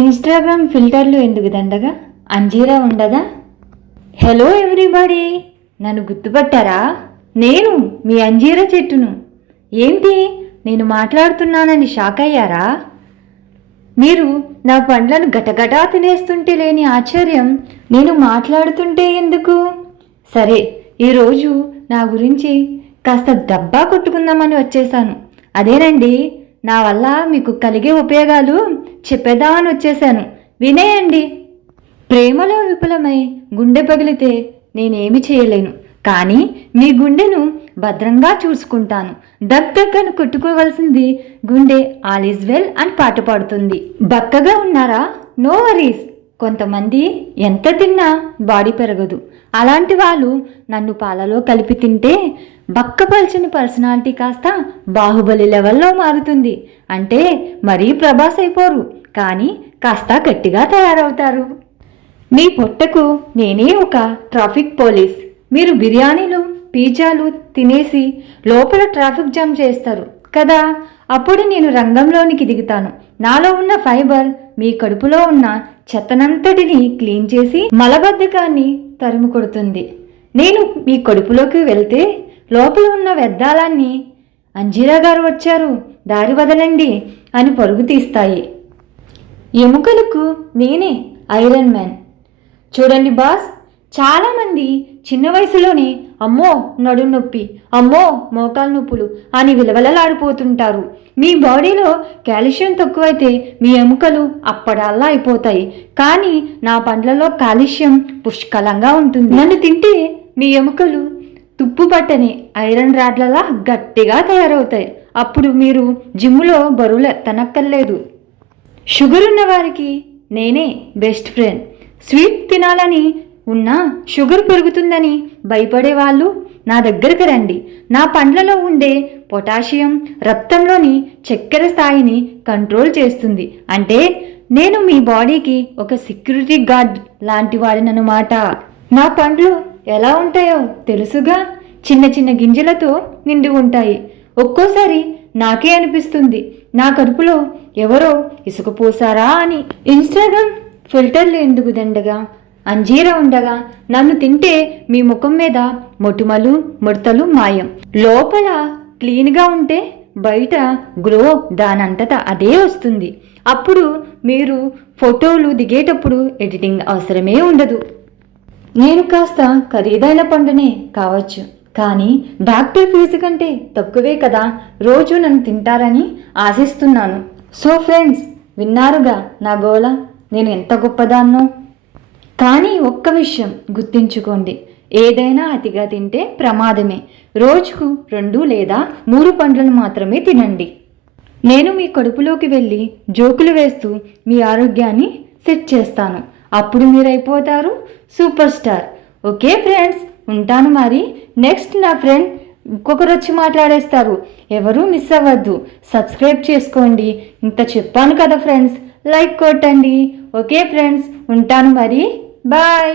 Instagram ఫిల్టర్లు ఎందుకు దండగా, అంజీరా ఉండగా. హలో ఎవ్రీబడి, నన్ను గుర్తుపట్టారా? నేను మీ అంజీరా చెట్టును. ఏంటి నేను మాట్లాడుతున్నానని షాక్ అయ్యారా? మీరు నా పండ్లను గటగటా తినేస్తుంటే లేని ఆశ్చర్యం నేను మాట్లాడుతుంటే ఎందుకు? సరే, ఈరోజు నా గురించి కాస్త దబ్బా కొట్టుకుందామని వచ్చేసాను. అదేనండి, నా వల్ల మీకు కలిగే ఉపయోగాలు చెప్పేద్దామని వచ్చేసాను. వినేయండి. ప్రేమలో విపులమై గుండె పగిలితే నేనేమి చేయలేను, కానీ మీ గుండెను భద్రంగా చూసుకుంటాను. దగ్గరను కొట్టుకోవలసింది గుండె ఆల్ ఈజ్ వెల్ అని పాట పాడుతుంది. బక్కగా ఉన్నారా? No worries. కొంతమంది ఎంత తిన్నా బాడీ పెరగదు. అలాంటి వాళ్ళు నన్ను పాలలో కలిపి తింటే బక్కపల్చిన పర్సనాలిటీ కాస్త బాహుబలి లెవెల్లో మారుతుంది. అంటే మరీ ప్రభాస్ అయిపోరు, కానీ కాస్త గట్టిగా తయారవుతారు. మీ పొట్టకు నేనే ఒక ట్రాఫిక్ పోలీస్. మీరు బిర్యానీలు పిజ్జాలు తినేసి లోపల ట్రాఫిక్ జామ్ చేస్తారు కదా, అప్పుడు నేను రంగంలోనికి దిగుతాను. నాలో ఉన్న ఫైబర్ మీ కడుపులో ఉన్న చెత్తనంతటిని క్లీన్ చేసి మలబద్ధకాన్ని తరిమి కొడుతుంది. నేను మీ కడుపులోకి వెళ్తే లోపల ఉన్న వ్యర్థాలన్నీ అంజీరా గారు వచ్చారు, దారి వదలండి అని పరుగు తీస్తాయి. ఎముకలకు నేనే ఐరన్ మ్యాన్. చూడండి బాస్, చాలామంది చిన్న వయసులోనే అమ్మో నడుం నొప్పి, అమ్మో మోకాలు నొప్పులు అని విలవలలాడిపోతుంటారు. మీ బాడీలో కాల్షియం తక్కువైతే మీ ఎముకలు అప్పడాల్లా అయిపోతాయి. కానీ నా పండ్లలో కాల్షియం పుష్కలంగా ఉంటుంది. నన్ను తింటే మీ ఎముకలు తుప్పు పట్టని ఐరన్ రాడ్లలా గట్టిగా తయారవుతాయి. అప్పుడు మీరు జిమ్ములో బరువులు ఎత్తనక్కర్లేదు. షుగర్ ఉన్న వారికి నేనే బెస్ట్ ఫ్రెండ్. స్వీట్ తినాలని ఉన్నా షుగర్ పెరుగుతుందని భయపడే వాళ్ళు నా దగ్గరికి రండి. నా పండ్లలో ఉండే పొటాషియం రక్తంలోని చక్కెర స్థాయిని కంట్రోల్ చేస్తుంది. అంటే నేను మీ బాడీకి ఒక సెక్యూరిటీ గార్డ్ లాంటి వాడినన్నమాట. నా పండ్లు ఎలా ఉంటాయో తెలుసుగా, చిన్న చిన్న గింజలతో నిండి ఉంటాయి. ఒక్కోసారి నాకే అనిపిస్తుంది నా కడుపులో ఎవరో ఇసుక పోసారా అని. ఇన్స్టాగ్రామ్ ఫిల్టర్లు ఎందుకు దండగా, అంజీరా ఉండగా నన్ను తింటే మీ ముఖం మీద మొటిమలు ముడతలు మాయం. లోపల క్లీన్గా ఉంటే బయట గ్లో దానంతటా అదే వస్తుంది. అప్పుడు మీరు ఫోటోలు దిగేటప్పుడు ఎడిటింగ్ అవసరమే ఉండదు. నేను కాస్త ఖరీదైన పండునే కావచ్చు, కానీ డాక్టర్ ఫీజు కంటే తక్కువే కదా. రోజు నన్ను తింటారని ఆశిస్తున్నాను. సో ఫ్రెండ్స్, విన్నారుగా నా గోల, నేను ఎంత గొప్పదాన్నో. కానీ ఒక్క విషయం గుర్తుంచుకోండి, ఏదైనా అతిగా తింటే ప్రమాదమే. రోజుకు 2 లేదా 3 పండ్లను మాత్రమే తినండి. నేను మీ కడుపులోకి వెళ్ళి జోకులు వేస్తూ మీ ఆరోగ్యాన్ని సెట్ చేస్తాను. అప్పుడు మీరైపోతారు సూపర్ స్టార్. ఓకే ఫ్రెండ్స్, ఉంటాను మరి. నెక్స్ట్ నా ఫ్రెండ్ ఇంకొకరు వచ్చి మాట్లాడేస్తారు. ఎవరూ మిస్ అవ్వద్దు. సబ్స్క్రైబ్ చేసుకోండి. ఇంత చెప్పాను కదా ఫ్రెండ్స్, లైక్ కొట్టండి. ఓకే ఫ్రెండ్స్, ఉంటాను మరి. బాయ్.